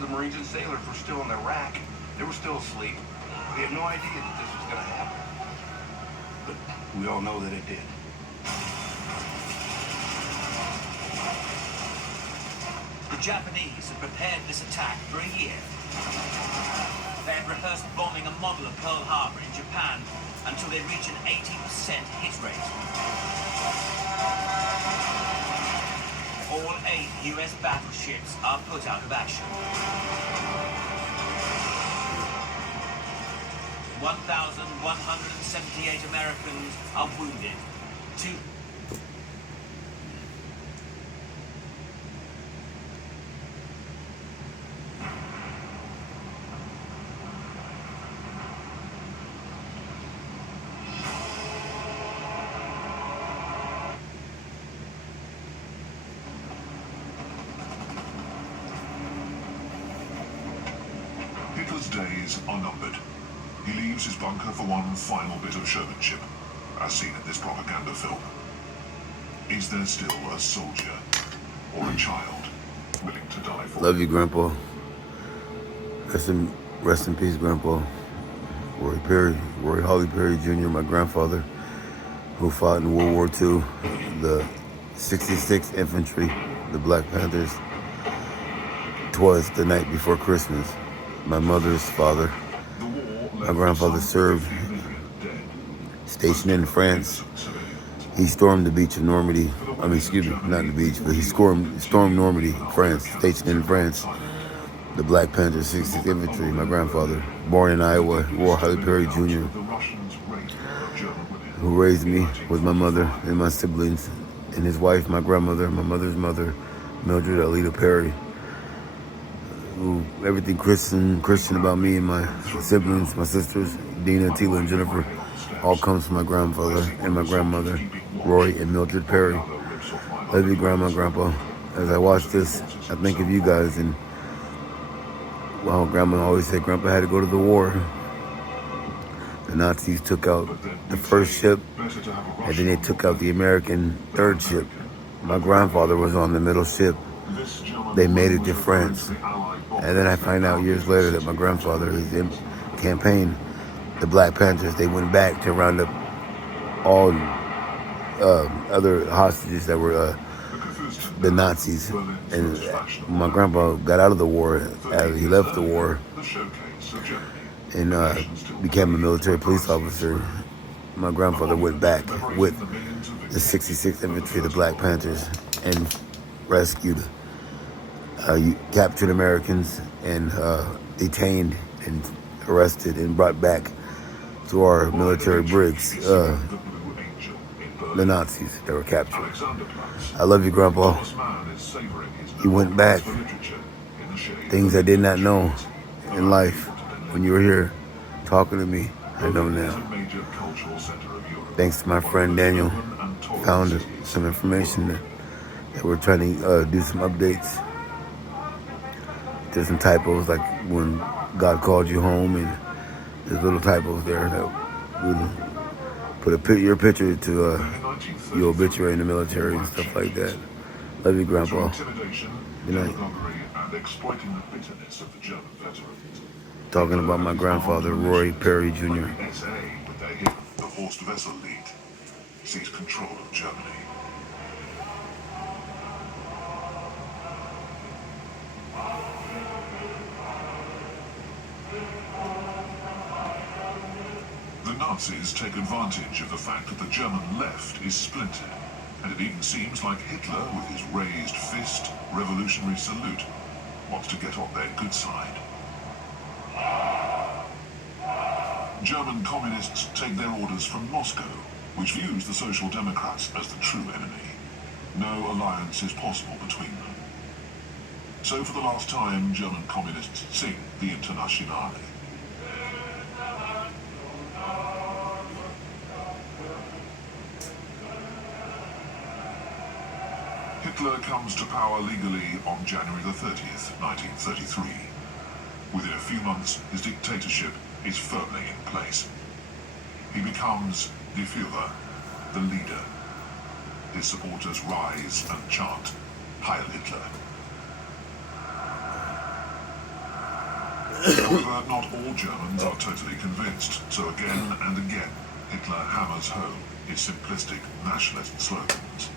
of the Marines and sailors were still in their rack. They were still asleep. We had no idea that this was going to happen. But we all know that it did. The Japanese had prepared this attack for a year. They had rehearsed bombing a model of Pearl Harbor in Japan until they reached an 80% hit rate. All 8 US battleships are put out of action. 1,178 Americans are wounded. Hitler's days are numbered. He leaves his bunker for one final bit of showmanship, as seen in this propaganda film. Is there still a soldier or a child willing to die for? Love you, Grandpa. Rest in peace, Grandpa. Roy Hawley Perry Jr., my grandfather, who fought in World War II, the 66th Infantry, the Black Panthers. Twas the night before Christmas. My mother's father, my grandfather served, stationed in France. He stormed the beach of Normandy. I mean, excuse me, not the beach, but he stormed Normandy, France, stationed in France. The Black Panthers, 66th Infantry, my grandfather, born in Iowa, Roy Hawley Perry Jr., who raised me with my mother and my siblings, and his wife, my grandmother, my mother's mother, Mildred Alita Perry. Who everything Christian about me and my siblings, my sisters, Dina, Tila, and Jennifer, all comes from my grandfather and my grandmother, Roy and Mildred Perry. Love you, Grandma, Grandpa. As I watch this, I think of you guys, and well, Grandma always said Grandpa had to go to the war. The Nazis took out the first ship, and then they took out the American third ship. My grandfather was on the middle ship. They made it to France. And then I find out years later that my grandfather, his campaign, the Black Panthers, they went back to round up all other hostages that were the Nazis. And my grandpa got out of the war as he left the war and became a military police officer. My grandfather went back with the 66th Infantry, the Black Panthers, and rescued captured Americans and detained and arrested and brought back to our military brigs the Nazis that were captured. I love you, Grandpa. You went back. Things I did not know in life when you were here talking to me, I know now. Thanks to my friend Daniel, found some information that we're trying to do some updates. There's some typos, like when God called you home, and there's little typos there that will put your picture to your obituary in the military and stuff like that. Love you, Grandpa. Good night. Talking about my grandfather, Roy Perry Jr. The Horst Wessel League seized control of Germany. The Nazis take advantage of the fact that the German left is splintered, and it even seems like Hitler, with his raised fist, revolutionary salute, wants to get on their good side. German communists take their orders from Moscow, which views the Social Democrats as the true enemy. No alliance is possible between them. So for the last time, German communists sing the Internationale. Hitler comes to power legally on January the 30th, 1933. Within a few months, his dictatorship is firmly in place. He becomes the Führer, the leader. His supporters rise and chant, Heil Hitler. However, not all Germans are totally convinced, so again and again, Hitler hammers home his simplistic nationalist slogans.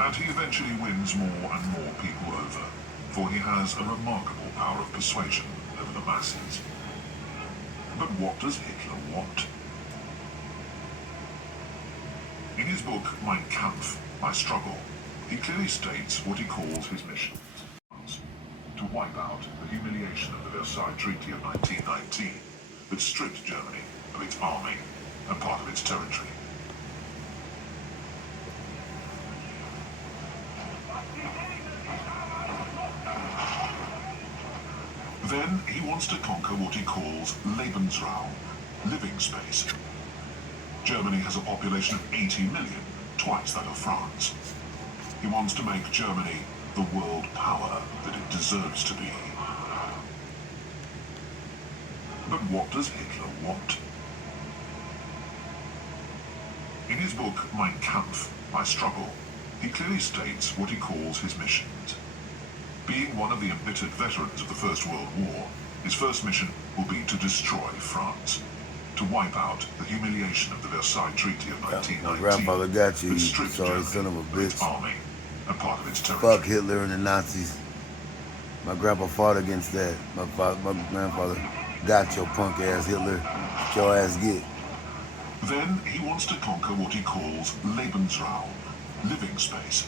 And he eventually wins more and more people over, for he has a remarkable power of persuasion over the masses. But what does Hitler want? In his book, Mein Kampf, My Struggle, he clearly states what he calls his mission: to wipe out the humiliation of the Versailles Treaty of 1919 that stripped Germany of its army and part of its territory. Then he wants to conquer what he calls Lebensraum, living space. Germany has a population of 80 million, twice that of France. He wants to make Germany the world power that it deserves to be. But what does Hitler want? In his book, Mein Kampf, My Struggle, he clearly states what he calls his missions. Being one of the embittered veterans of the First World War, his first mission will be to destroy France, to wipe out the humiliation of the Versailles Treaty of 1919. My grandfather got you, that you stripped sorry Germany son of a of its bitch. army and part of its territory. Fuck Hitler and the Nazis. My grandpa fought against that. My grandfather got your punk ass Hitler. Get your ass get. Then he wants to conquer what he calls Lebensraum, living space.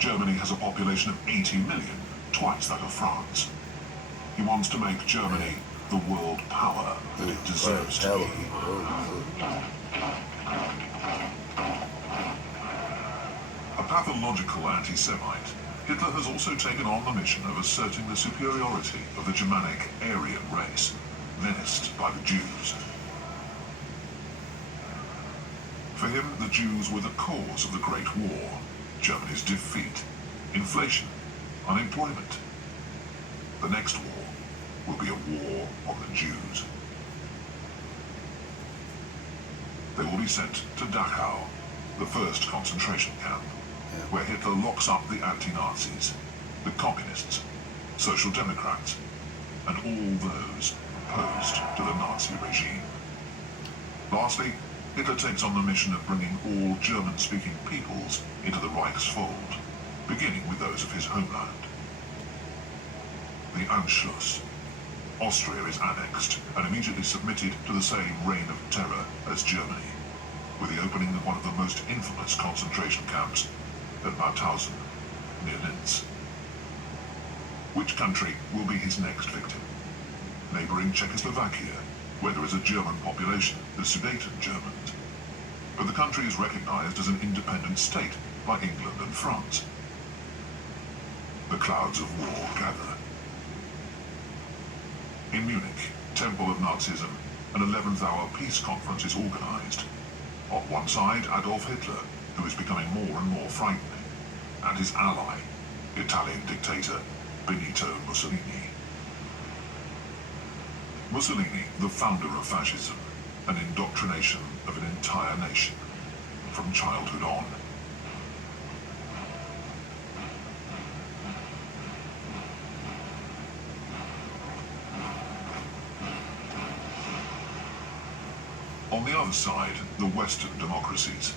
Germany has a population of 80 million, twice that of France. He wants to make Germany the world power that it deserves to be. A pathological anti-Semite, Hitler has also taken on the mission of asserting the superiority of the Germanic Aryan race, menaced by the Jews. For him, the Jews were the cause of the Great War, Germany's defeat, inflation, unemployment. The next war will be a war on the Jews. They will be sent to Dachau, the first concentration camp, where Hitler locks up the anti-Nazis, the communists, social democrats, and all those opposed to the Nazi regime. Lastly, Hitler takes on the mission of bringing all German-speaking peoples into the Reich's fold, beginning with those of his homeland. The Anschluss. Austria is annexed and immediately submitted to the same reign of terror as Germany, with the opening of one of the most infamous concentration camps at Mauthausen, near Linz. Which country will be his next victim? Neighbouring Czechoslovakia, where there is a German population, the Sudeten Germans. But the country is recognised as an independent state by England and France. The clouds of war gather. In Munich, Temple of Nazism, an 11th hour peace conference is organised. On one side, Adolf Hitler, who is becoming more and more frightening, and his ally, Italian dictator Benito Mussolini. Mussolini, the founder of fascism, an indoctrination of an entire nation, from childhood on. On the other side, the Western democracies,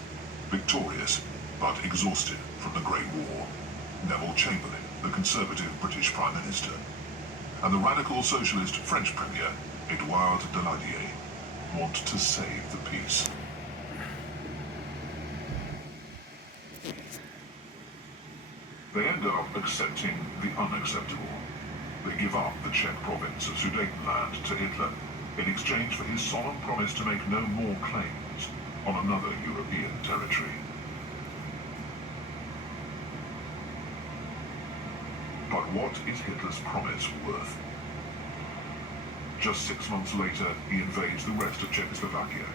victorious but exhausted from the Great War, Neville Chamberlain, the conservative British Prime Minister, and the radical socialist French Premier, Edouard Daladier, want to save the peace. They end up accepting the unacceptable. They give up the Czech province of Sudetenland to Hitler in exchange for his solemn promise to make no more claims on another European territory. But what is Hitler's promise worth? Just 6 months later, he invades the rest of Czechoslovakia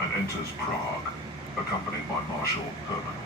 and enters Prague, accompanied by Marshal Hermann